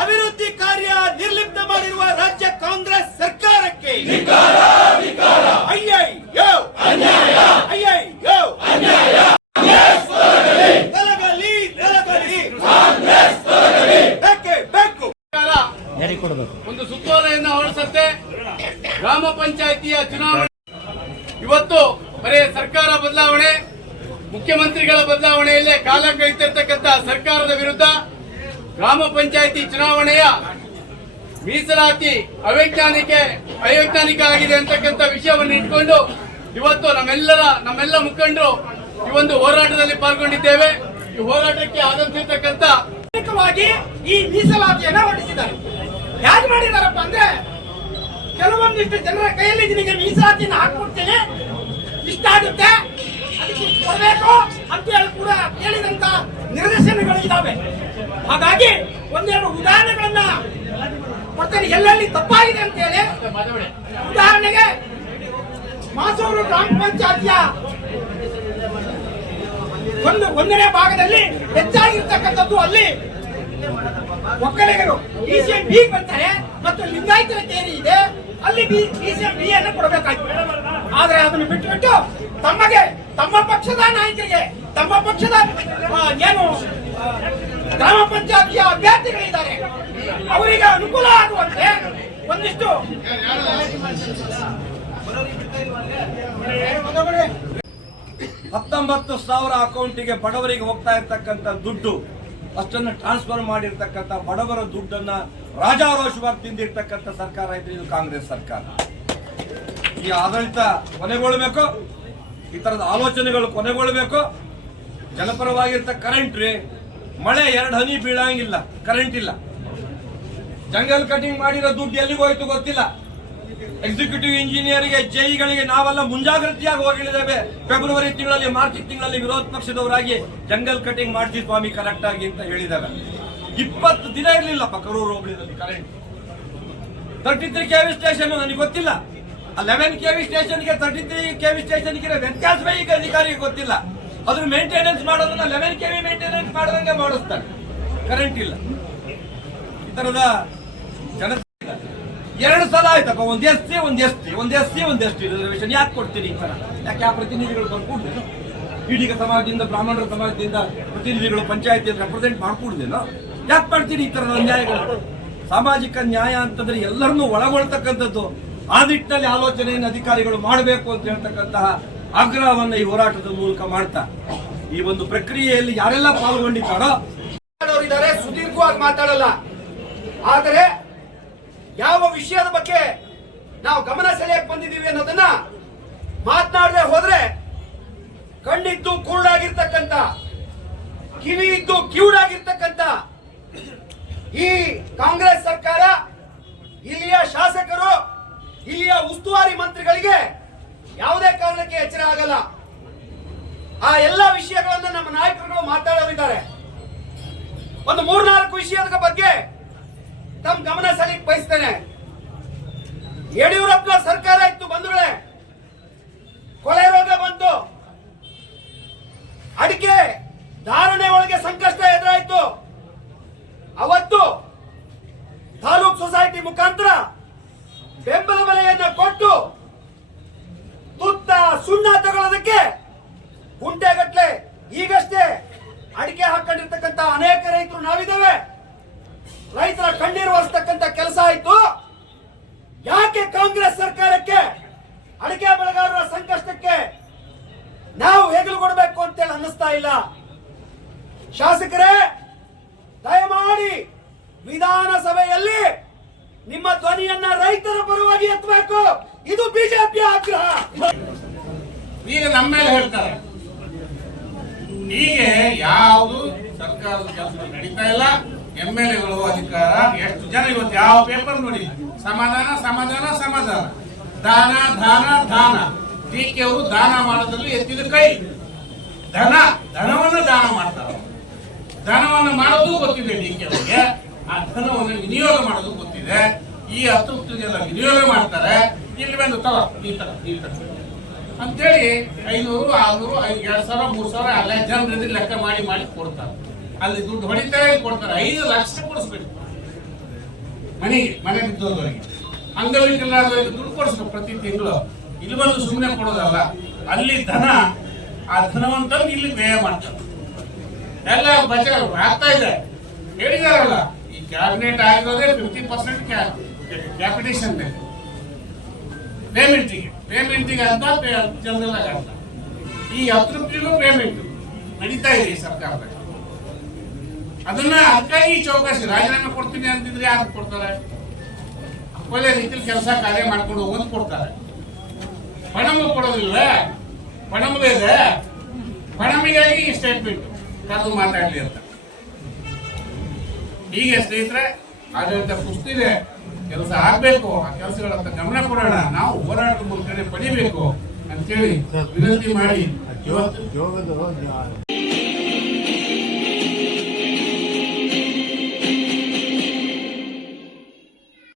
ಅಭಿವೃದ್ಧಿ ಕಾರ್ಯ ನಿರ್ಲಿಪ್ತ ಮಾಡಿರುವ ರಾಜ್ಯ ಕಾಂಗ್ರೆಸ್ ಸರ್ಕಾರಕ್ಕೆ ಅಯ್ಯಯ್ಯೋ ಅನ್ಯಾಯ, ಅಯ್ಯಯ್ಯೋ ಅನ್ಯಾಯ. ತೊಲಗಲಿ, ತೊಲಗಲಿ, ಬೇಕೇ ಬೇಕು. ಒಂದು ಸುತ್ತೋಲೆಯನ್ನು ಹೊರಡಿಸುತ್ತೆ. ಗ್ರಾಮ ಪಂಚಾಯಿತಿಯ ಚುನಾವಣೆ ಇವತ್ತು ಬರೀ ಸರ್ಕಾರ ಬದಲಾವಣೆ, ಮುಖ್ಯಮಂತ್ರಿಗಳ ಬದಲಾವಣೆಯಲ್ಲೇ ಕಾಲ ಕಳೆಯುತ್ತಿರತಕ್ಕಂಥ ಸರ್ಕಾರದ ವಿರುದ್ಧ ಗ್ರಾಮ ಪಂಚಾಯಿತಿ ಚುನಾವಣೆಯ ಮೀಸಲಾತಿ ಅವೈಜ್ಞಾನಿಕ ಆಗಿದೆ ಅಂತಕ್ಕಂಥ ವಿಷಯವನ್ನು ಇಟ್ಕೊಂಡು ಇವತ್ತು ನಮ್ಮೆಲ್ಲ ಮುಖಂಡರು ಈ ಒಂದು ಹೋರಾಟದಲ್ಲಿ ಪಾಲ್ಗೊಂಡಿದ್ದೇವೆ. ಈ ಹೋರಾಟಕ್ಕೆ ಆಗಮಿಸಿರ್ತಕ್ಕಂಥ ಈ ಮೀಸಲಾತಿಯನ್ನು ಹೊರಡಿಸಿದ್ದಾರೆ. ಯಾರು ಮಾಡಿದಾರಪ್ಪ ಅಂದ್ರೆ ಕೆಲವೊಂದಿಷ್ಟು ಜನರ ಕೈಯಲ್ಲಿ ನಿನಗೆ ಮೀಸಲಾತಿಯನ್ನು ಹಾಕೊಡ್ತೇನೆ, ಇಷ್ಟ ಆಗುತ್ತೆ ಅದಕ್ಕೆ ಕೊಡಬೇಕು ಅಂತ ಹೇಳಿ ಕೂಡ ಕೇಳಿದಂತ ನಿರ್ದೇಶನಗಳಿದ್ದಾವೆ. ಹಾಗಾಗಿ ಒಂದೆರಡು ಉದಾಹರಣೆಗಳನ್ನ ಕೊಡ್ತೇನೆ, ಎಲ್ಲೆಲ್ಲಿ ತಪ್ಪಾಗಿದೆ ಅಂತ ಹೇಳಿ. ಉದಾಹರಣೆಗೆ ಮಾಸೂರು ಗ್ರಾಮ ಪಂಚಾಯತಿಯ ಒಂದನೇ ಭಾಗದಲ್ಲಿ ಹೆಚ್ಚಾಗಿರ್ತಕ್ಕಂಥದ್ದು ಅಲ್ಲಿ ಒಕ್ಕಲಿಗರು BCM B ಬರ್ತಾರೆ ಮತ್ತು ಲಿಂಗಾಯತರ ಕೇರಿ ಇದೆ, ಅಲ್ಲಿ BCM B ಅನ್ನು ಕೊಡಬೇಕಾಗಿದೆ. ಆದ್ರೆ ಅದನ್ನು ಬಿಟ್ಟು ತಮ್ಮ ಪಕ್ಷದ ನಾಯಕರಿಗೆ, ತಮ್ಮ ಪಕ್ಷದ ಏನು ಗ್ರಾಮ ಪಂಚಾಯತಿಯ ಅಭ್ಯರ್ಥಿಗಳಿದ್ದಾರೆ ಅವರಿಗೆ ಅನುಕೂಲ ಆಗುವಂತೆ ಒಂದಿಷ್ಟು 19,000 ಅಕೌಂಟಿಗೆ ಬಡವರಿಗೆ ಹೋಗ್ತಾ ಇರ್ತಕ್ಕಂಥ ದುಡ್ಡು ಅಷ್ಟನ್ನು ಟ್ರಾನ್ಸ್ಫರ್ ಮಾಡಿರ್ತಕ್ಕಂಥ ಬಡವರ ದುಡ್ಡನ್ನ ರಾಜಾರೋಷವಾಗಿ ತಿಂದಿರ್ತಕ್ಕಂಥ ಸರ್ಕಾರ ಇದೆ ಇದು ಕಾಂಗ್ರೆಸ್ ಸರ್ಕಾರ. ಈ ಆಡಳಿತ ಕೊನೆಗೊಳ್ಳಬೇಕು, ಈ ತರದ ಆಲೋಚನೆಗಳು ಕೊನೆಗೊಳ್ಳಬೇಕು. ಜನಪರವಾಗಿರ್ತಕ್ಕ ಕರೆಂಟ್ ರೀ, ಮಳೆ 2 ಹನಿ ಬೀಳಂಗಿಲ್ಲ, ಕರೆಂಟ್ ಇಲ್ಲ. ಜಂಗಲ್ ಕಟಿಂಗ್ ಮಾಡಿರೋ ದುಡ್ಡು ಎಲ್ಲಿಗೆ ಹೋಯ್ತು ಗೊತ್ತಿಲ್ಲ. ಎಕ್ಸಿಕ್ಯೂಟಿವ್ ಇಂಜಿನಿಯರ್ಗೆ, ಜೈಗಳಿಗೆ ನಾವೆಲ್ಲ ಮುಂಜಾಗ್ರತೆಯಾಗಿ ಹೋಗಿದ್ದೇವೆ. ಫೆಬ್ರವರಿ ತಿಂಗಳಲ್ಲಿ, ಮಾರ್ಚ್ ತಿಂಗಳಲ್ಲಿ ವಿರೋಧ ಪಕ್ಷದವರಾಗಿ ಜಂಗಲ್ ಕಟಿಂಗ್ ಮಾಡ್ತೀವಿ ಸ್ವಾಮಿ ಕರೆಕ್ಟ್ ಆಗಿ ಅಂತ ಹೇಳಿದ್ದಾರೆ. 20 ದಿನ ಇರಲಿಲ್ಲಪ್ಪ ಕರೂರು ಹೋಬಳಿಯಲ್ಲಿ ಕರೆಂಟ್. 33 KV ಸ್ಟೇಷನ್ ನನಗೆ ಗೊತ್ತಿಲ್ಲ. 11 KV ಸ್ಟೇಷನ್ಗೆ 33 KV ಸ್ಟೇಷನ್ಗೆ ವ್ಯತ್ಯಾಸವೇ ಈಗ ಅಧಿಕಾರಿಗೆ ಗೊತ್ತಿಲ್ಲ. ಅದ್ರ ಮೇಂಟೆನೆನ್ಸ್ ಮಾಡೋದನ್ನ 11 KV ಮೇಂಟೆನೆನ್ಸ್ ಮಾಡದಂಗೆ ಮಾಡಿಸ್ತಾರೆ. ಕರೆಂಟ್ ಇಲ್ಲ. ಈ ತರದ ಜನ 2 ಸಲ ಆಯ್ತಪ್ಪ, ಒಂದು SC ರಿಸರ್ವೇಶನ್ ಯಾಕೆ ಕೊಡ್ತೀರಿ? ಈ ತರ ಯಾಕೆ ಆ ಪ್ರತಿನಿಧಿಗಳು ಬರ್ಕೊಡ್ದೇನು? ಈಡಿಗ ಸಮಾಜದಿಂದ, ಬ್ರಾಹ್ಮಣರ ಸಮಾಜದಿಂದ ಪ್ರತಿನಿಧಿಗಳು ಪಂಚಾಯತಿ ರೆಪ್ರೆಸೆಂಟ್ ಮಾಡ್ಕೊಡ್ದೇನೋ? ಯಾಕೆ ಮಾಡ್ತೀರಿ ಈ ತರದ ಅನ್ಯಾಯಗಳು? ಸಾಮಾಜಿಕ ನ್ಯಾಯ ಅಂತಂದ್ರೆ ಎಲ್ಲರನ್ನೂ ಒಳಗೊಳ್ತಕ್ಕಂಥದ್ದು. ಆ ನಿಟ್ಟಿನಲ್ಲಿ ಆಲೋಚನೆಯನ್ನು ಅಧಿಕಾರಿಗಳು ಮಾಡಬೇಕು ಅಂತ ಹೇಳ್ತಕ್ಕಂತಹ ಆಗ್ರಹವನ್ನ ಈ ಹೋರಾಟದ ಮೂಲಕ ಮಾಡ್ತಾ ಈ ಒಂದು ಪ್ರಕ್ರಿಯೆಯಲ್ಲಿ ಯಾರೆಲ್ಲ ಪಾಲ್ಗೊಂಡಿದ್ದಾರೋ ಸುದೀರ್ಘವಾಗಿ ಮಾತಾಡಲ್ಲ. ಆದರೆ ಯಾವ ವಿಷಯದ ಬಗ್ಗೆ ನಾವು ಗಮನ ಸೆಳೆಯಕ್ಕೆ ಬಂದಿದ್ದೀವಿ ಅನ್ನೋದನ್ನ ಮಾತನಾಡದೆ ಹೋದ್ರೆ ಕಣ್ಣಿದ್ದು ಕುರುಡಾಗಿರ್ತಕ್ಕಂಥ, ಕಿವಿ ಇದ್ದು ಕಿವುಡಾಗಿರ್ತಕ್ಕಂಥ ಈ ಕಾಂಗ್ರೆಸ್ ಸರ್ಕಾರ, ಇಲ್ಲಿಯ ಶಾಸಕರು, ಇಲ್ಲಿಯ ಉಸ್ತುವಾರಿ ಮಂತ್ರಿಗಳಿಗೆ ಯಾವುದೇ ಕಾರಣಕ್ಕೆ ಎಚ್ಚರ ಆಗಲ್ಲ. ಆ ಎಲ್ಲ ವಿಷಯಗಳನ್ನ ನಮ್ಮ ನಾಯಕರುಗಳು ಮಾತಾಡಲಿದ್ದಾರೆ. ಒಂದು 3-4 ವಿಷಯದ ಬಗ್ಗೆ ತಮ್ಮ ಗಮನ ಸೆಳೆಯಕ್ಕೆ ಬಯಸ್ತೇನೆ. ಯಡಿಯೂರಪ್ಪನ ಸರ್ಕಾರ ಇತ್ತು ಬಂಧುಗಳೇ, ಕೊಳೆ ರೋಗ ಬಂತು, ಅಡಿಕೆ ಧಾರಣೆ ಒಳಗೆ ಸಂಕಷ್ಟ ಎದುರಾಯಿತು. ಅವತ್ತು ತಾಲೂಕ್ ಸೊಸೈಟಿ ಮುಖಾಂತರ ಬೆಂಬಲ ಬೆಲೆಯನ್ನು ಕೊಟ್ಟು ತುತ್ತ ಸುಣ್ಣ ತಗೊಳ್ಳೋದಕ್ಕೆ ಗುಂಟೆಗಟ್ಟಲೆ ಈಗಷ್ಟೇ ಅಡಿಕೆ ಹಾಕೊಂಡಿರ್ತಕ್ಕಂಥ ಅನೇಕ ರೈತರು ನಾವಿದ್ದೇವೆ. ರೈತರ ಕಣ್ಣೀರು ಒರೆಸ್ತಕ್ಕಂಥ ಕೆಲಸ ಆಯ್ತು. ಯಾಕೆ ಕಾಂಗ್ರೆಸ್ ಸರ್ಕಾರಕ್ಕೆ ಅಡಿಕೆ ಬೆಳೆಗಾರರ ಸಂಕಷ್ಟಕ್ಕೆ ನಾವು ಹೆಗಲು ಕೊಡಬೇಕು ಅಂತೇಳಿ ಅನ್ನಿಸ್ತಾ ಇಲ್ಲ? ಶಾಸಕರೇ, ದಯಮಾಡಿ ವಿಧಾನಸಭೆಯಲ್ಲಿ ನಿಮ್ಮ ಧ್ವನಿಯನ್ನ ರೈತರ ಪರವಾಗಿ ಎತ್ತಬೇಕು. ಇದು ಬಿಜೆಪಿಯ ಆಗ್ರಹ. ಈಗ ನಮ್ಮ ಮೇಲೆ ಹೇಳ್ತಾರೆ, ಹೀಗೆ ಯಾವುದು ಸರ್ಕಾರದ ಕೆಲಸ ನಡೀತಾ ಇಲ್ಲ. MLAಗಳು ಅಧಿಕಾರ, ಎಷ್ಟು ಜನ ಇವತ್ತು ಯಾವ ಪೇಪರ್ ನೋಡಿ ಸಮಾಧಾನ ಸಮಾಧಾನ ಸಮಾಧಾನ, ದಾನ ದಾನ ದಾನ. DK ಅವರು ದಾನ ಮಾಡೋದ್ರಲ್ಲಿ ಎತ್ತಿದ ಕೈ. ಧನವನ್ನು ದಾನ ಮಾಡ್ತಾರೆ. ಧನವನ್ನು ಮಾಡೋದು ಗೊತ್ತಿದೆ DK ಅವರಿಗೆ, ಆ ಧನವನ್ನು ವಿನಿಯೋಗ ಮಾಡೋದು ಗೊತ್ತಿದೆ. ಈ ಅತೃಪ್ತಿಗೆಲ್ಲ ವಿನಿಯೋಗ ಮಾಡ್ತಾರೆ. ಇಲ್ಲಿ ಬಂದು ತಗೋ ಈ ತರ ಅಂತೇಳಿ 500, 600, 2,000, 3,000 ಅಲ್ಲೇ ಜನರಿಂದ ಲೆಕ್ಕ ಮಾಡಿ ಕೊಡ್ತಾರೆ. ಅಲ್ಲಿ ದುಡ್ಡು ಹೊಡಿತಾರೆ ಕೊಡ್ತಾರೆ. 5 ಲಕ್ಷ ಕೊಡಿಸ್ಬೇಕು ಮನೆ ಬಿದ್ದೋದವರಿಗೆ, ಅಂಗವಿಕಲರಾದವರಿಗೆ ದುಡ್ಡು ಕೊಡಿಸ್ಬೇಕು ಪ್ರತಿ ತಿಂಗಳು. ಇಲ್ಲಿ ಬಂದು ಸುಮ್ಮನೆ ಕೊಡೋದಲ್ಲ, ಅಲ್ಲಿ ಧನ, ಆ ಧನವಂತರು ಇಲ್ಲಿ ವ್ಯಯ ಮಾಡ್ತಾರೆ. ಎಲ್ಲ ಬಜೆಟ್ ಆಗ್ತಾ ಇದೆ. ಹೇಳಿದಾರಲ್ಲ, ಈ ಕ್ಯಾಬಿನೆಟ್ ಆಗಿರೋದೇ 50% ಕ್ಯಾಪಿಟೇಷನ್ ಮೇಲೆ ಪೇಮೆಂಟಿಗೆ ಅಂತ ಜನರಲ್ ಆಗಿ ಅಂತ ಈ 10 ರೂಪಾಯಿಗೂ ಪೇಮೆಂಟ್ ನಡೀತಾ ಇದೆ ಈ ಸರ್ಕಾರದಾಗ. ಅದನ್ನ ಅದಕ್ಕಾಗಿ ಚೌಕಾಸಿ ರಾಜೀನಾಮೆ ಕೊಡ್ತೀನಿ ಅಂತಿದ್ರೆ ಯಾರು ಕೊಡ್ತಾರೆ? ಒಳ್ಳೆ ರೀತಿಯಲ್ಲಿ ಕೆಲಸ ಕಾರ್ಯ ಮಾಡ್ಕೊಂಡು ಹೋಗೋದು ಕೊಡ್ತಾರೆ. ಪಣಮ ಕೊಡೋದಿಲ್ವೇ? ಪಣಮದೇ ಇದೆ. ಪಣಮಿಗಾಗಿ ಈ ಸ್ಟೇಟ್ಮೆಂಟ್ ಕರೆದು ಮಾತಾಡಲಿ ಅಂತ. ಹೀಗೆ ಸ್ನೇಹಿತರೆ, ಆಡಳಿತ ಕುಸ್ತಿದೆ, ಕೆಲಸ ಆಗ್ಬೇಕು. ಆ ಕೆಲಸಗಳತ್ತ ಗಮನ ಕೊಡೋಣ, ನಾವು ಹೋರಾಟದ ಮೂಲಕ ಪಡಿಬೇಕು ಅಂತೇಳಿ ವಿನಂತಿ ಮಾಡಿ ಇವತ್ತು